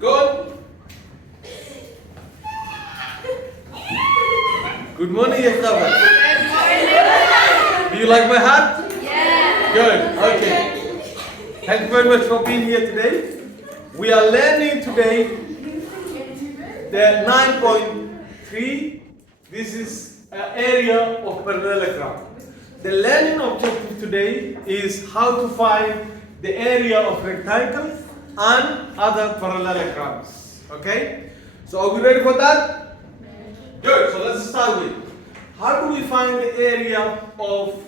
Good. Good morning, Yashabat. Good morning. Do you like my hat? Yeah. Good. Okay. Thank you very much for being here today. We are learning today the 9.3. This is an area of parallelogram. The learning objective today is how to find the area of rectangles and other parallelograms. Okay? So are we ready for that? Good. So let's start with, how do we find the area of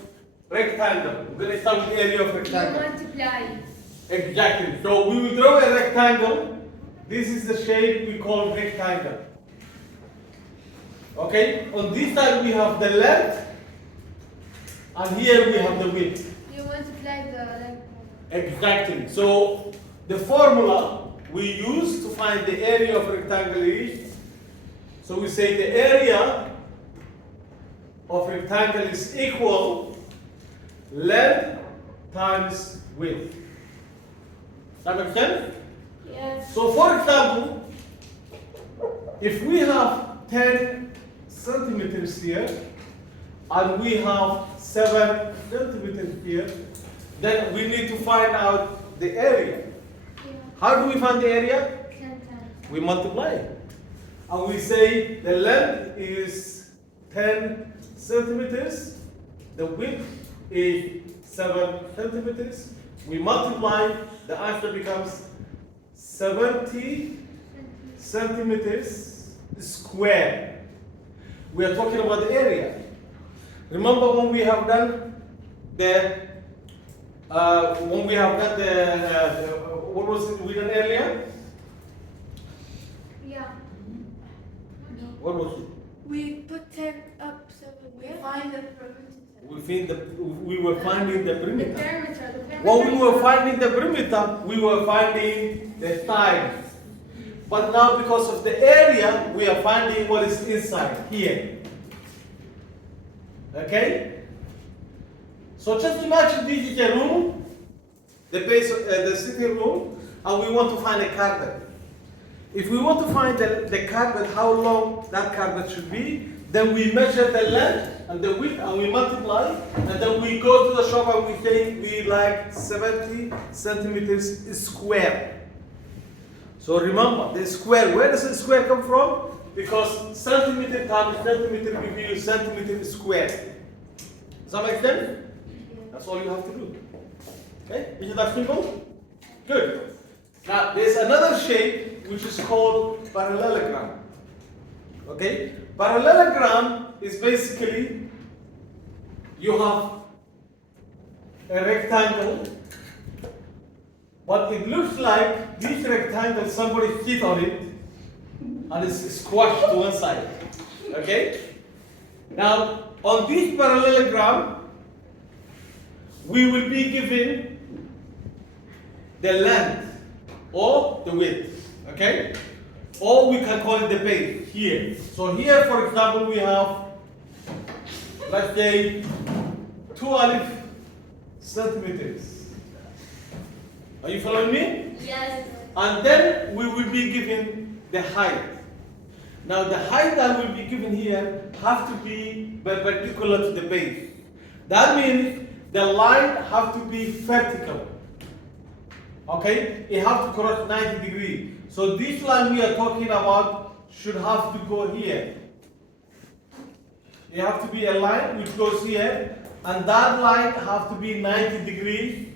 rectangle? We're going to start with the area of rectangle. You multiply. Exactly. So we will draw a rectangle. This is the shape we call rectangle. Okay? On this side we have the length, and here we have the width. You multiply the rectangle. Exactly. So the formula we use to find the area of rectangle is, so we say the area of rectangle is equal length times width. That makes sense? Yes. So for example, if we have 10 centimeters here and we have 7 centimeters here, then we need to find out the area. Yeah. How do we find the area? 10 times. We multiply. And we say the length is 10 centimeters, the width is 7 centimeters. We multiply, the answer becomes 70 centimeters square. We are talking about the area. Remember when we have done the what was it we done earlier? Yeah. What was it? We put 10 up so we find the perimeter. We were finding the The perimeter. perimeter. When we were finding the perimeter, we were finding the sides. But now because of the area, we are finding what is inside here. Okay? So just imagine this is a room, the base of the sitting room, and we want to find a carpet. If we want to find the carpet, how long that carpet should be, then we measure the length and the width and we multiply, and then we go to the shop and we say we like 70 centimeters square. So remember, the square, where does the square come from? Because centimeter times centimeter gives you centimeter square. Does that make sense? That's all you have to do. Okay? Is it that simple? Good. Now, there's another shape which is called parallelogram. Okay? Parallelogram is basically, you have a rectangle, but it looks like this rectangle, somebody sit on it and it's squashed to one side. Okay? Now, on this parallelogram, we will be given the length or the width. Okay? Or we can call it the base here. So here, for example, we have, let's say, 12 centimeters. Are you following me? Yes. And then we will be given the height. Now the height that will be given here has to be perpendicular to the base. That means the line has to be vertical. Okay? It has to cross 90 degrees. So this line we are talking about should have to go here. It has to be a line which goes here, and that line has to be 90 degrees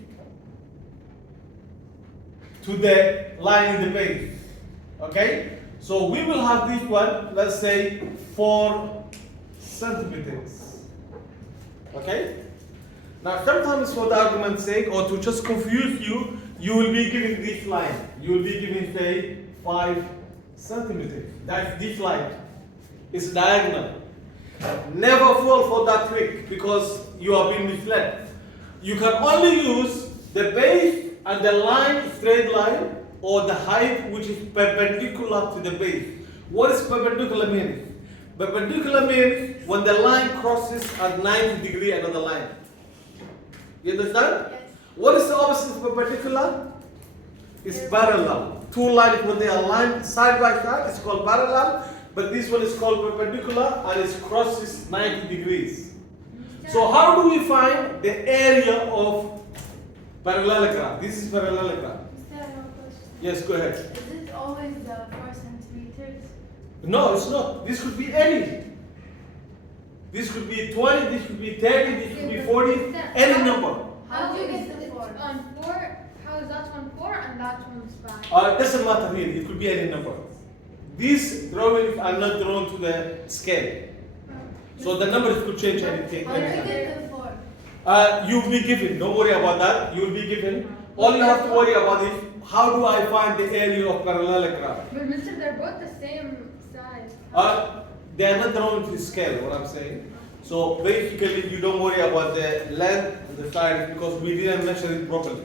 to the line in the base. Okay? So we will have this one, let's say 4 centimeters. Okay? Now sometimes for the argument's sake, or to just confuse you, you will be given this line. You will be given, say, 5 centimeters. That's this line. It's diagonal. Never fall for that trick because you are being misled. You can only use the base and the line, straight line, or the height which is perpendicular to the base. What does perpendicular mean? Perpendicular means when the line crosses at 90 degrees another line. You understand? Yes. What is the opposite of perpendicular? It's parallel. two lines when they are lined side by side, it's called parallel, but this one is called perpendicular and it crosses 90 degrees. So how do we find the area of parallelogram? This is parallelogram. Yes, go ahead. Is it always the 4 centimeters? No, it's not. This could be any. This could be 20, this could be 30, this could be 40, any number. How do you get the 4? On 4, how is that one 4 and that one's 5? It doesn't matter here, it could be any number. These drawings are not drawn to the scale. So the numbers could change anything. How do you get the 4? You'll be given, don't worry about that, you'll be given. All you have to worry about is, how do I find the area of parallelogram? But Mr. They're both the same size. They are not drawn to scale, what I'm saying. So basically, you don't worry about the length and the size because we didn't measure it properly.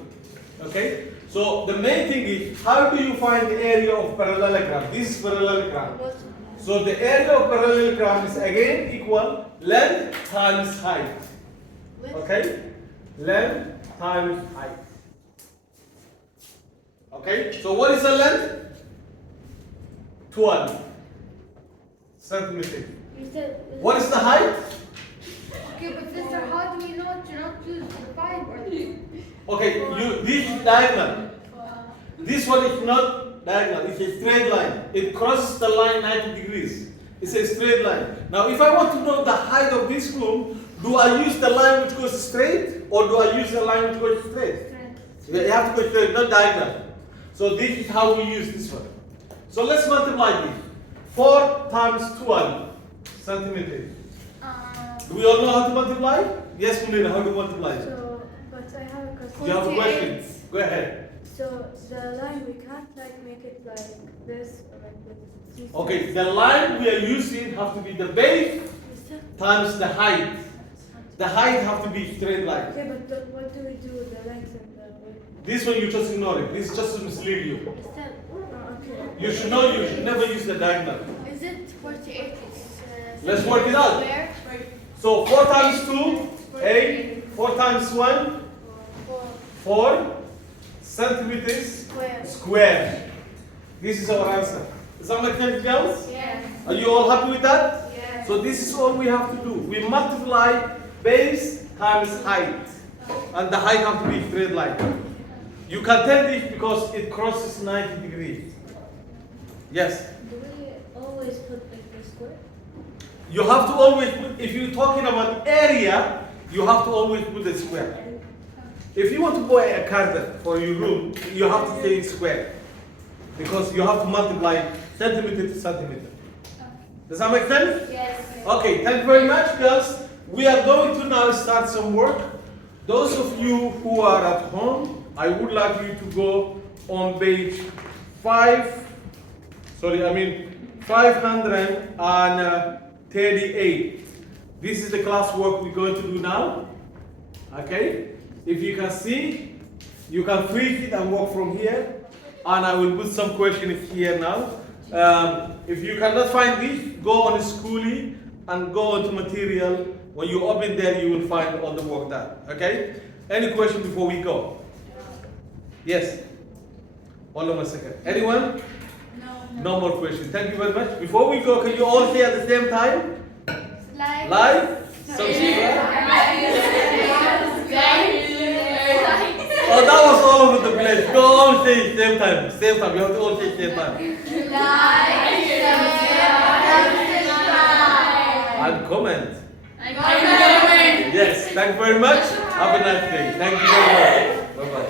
Okay? So the main thing is, how do you find the area of parallelogram? This is parallelogram. So the area of parallelogram is again equal length times height. Okay? Length times height. Okay? So what is the length? 12 centimeters. What is the height? Okay, but sister, how do we know to not choose the 5 or the Okay, this is diagonal. This one is not diagonal, it's a straight line. It crosses the line 90 degrees. It's a straight line. Now, if I want to know the height of this room, do I use the line which goes straight or do I use the line which goes straight? You have to go straight, not diagonal. So this is how we use this one. So let's multiply this. 4 times 12 centimeters. Do we all know how to multiply? Yes, Munira, how to multiply? So, but I have a question. You have a question? Go ahead. So the line we can't like make it like this or like this. Okay, the line we are using have to be the base times the height. The height have to be straight line. Okay, but what do we do with the length and the width? This one you just ignore it. This is just to mislead you. Okay. You should know you should never use the diagonal. Is it 48? Let's work it out. Where? So 4 times 2, 8. 4 times 1, 4 centimeters square. This is our answer. Does that make sense, girls? Yes. Are you all happy with that? Yes. So this is all we have to do. We multiply base times height. And the height has to be straight line. You can tell this because it crosses 90 degrees. Yes? Do we always put like the square? You have to always put, if you're talking about area, you have to always put the square. If you want to buy a carpet for your room, you have to say square. Because you have to multiply centimeter to centimeter. Does that make sense? Yes. Okay, thank you very much, girls. We are going to now start some work. Those of you who are at home, I would like you to go on page 538. This is the classwork we're going to do now. Okay? If you can see, you can freeze it and work from here. And I will put some questions here now. If you cannot find this, go on Schoolie and go on to material. When you open there, you will find all the work done. Okay? Any question before we go? Yes? Hold on a second. Anyone? No more questions. Thank you very much. Before we go, can you all say at the same time? Live? Subscribe? Oh, that was all over the place. Go all say same time. Same time. You have to all say same time. And comment. Yes. Thank you very much. Have a nice day. Thank you very much. Bye bye.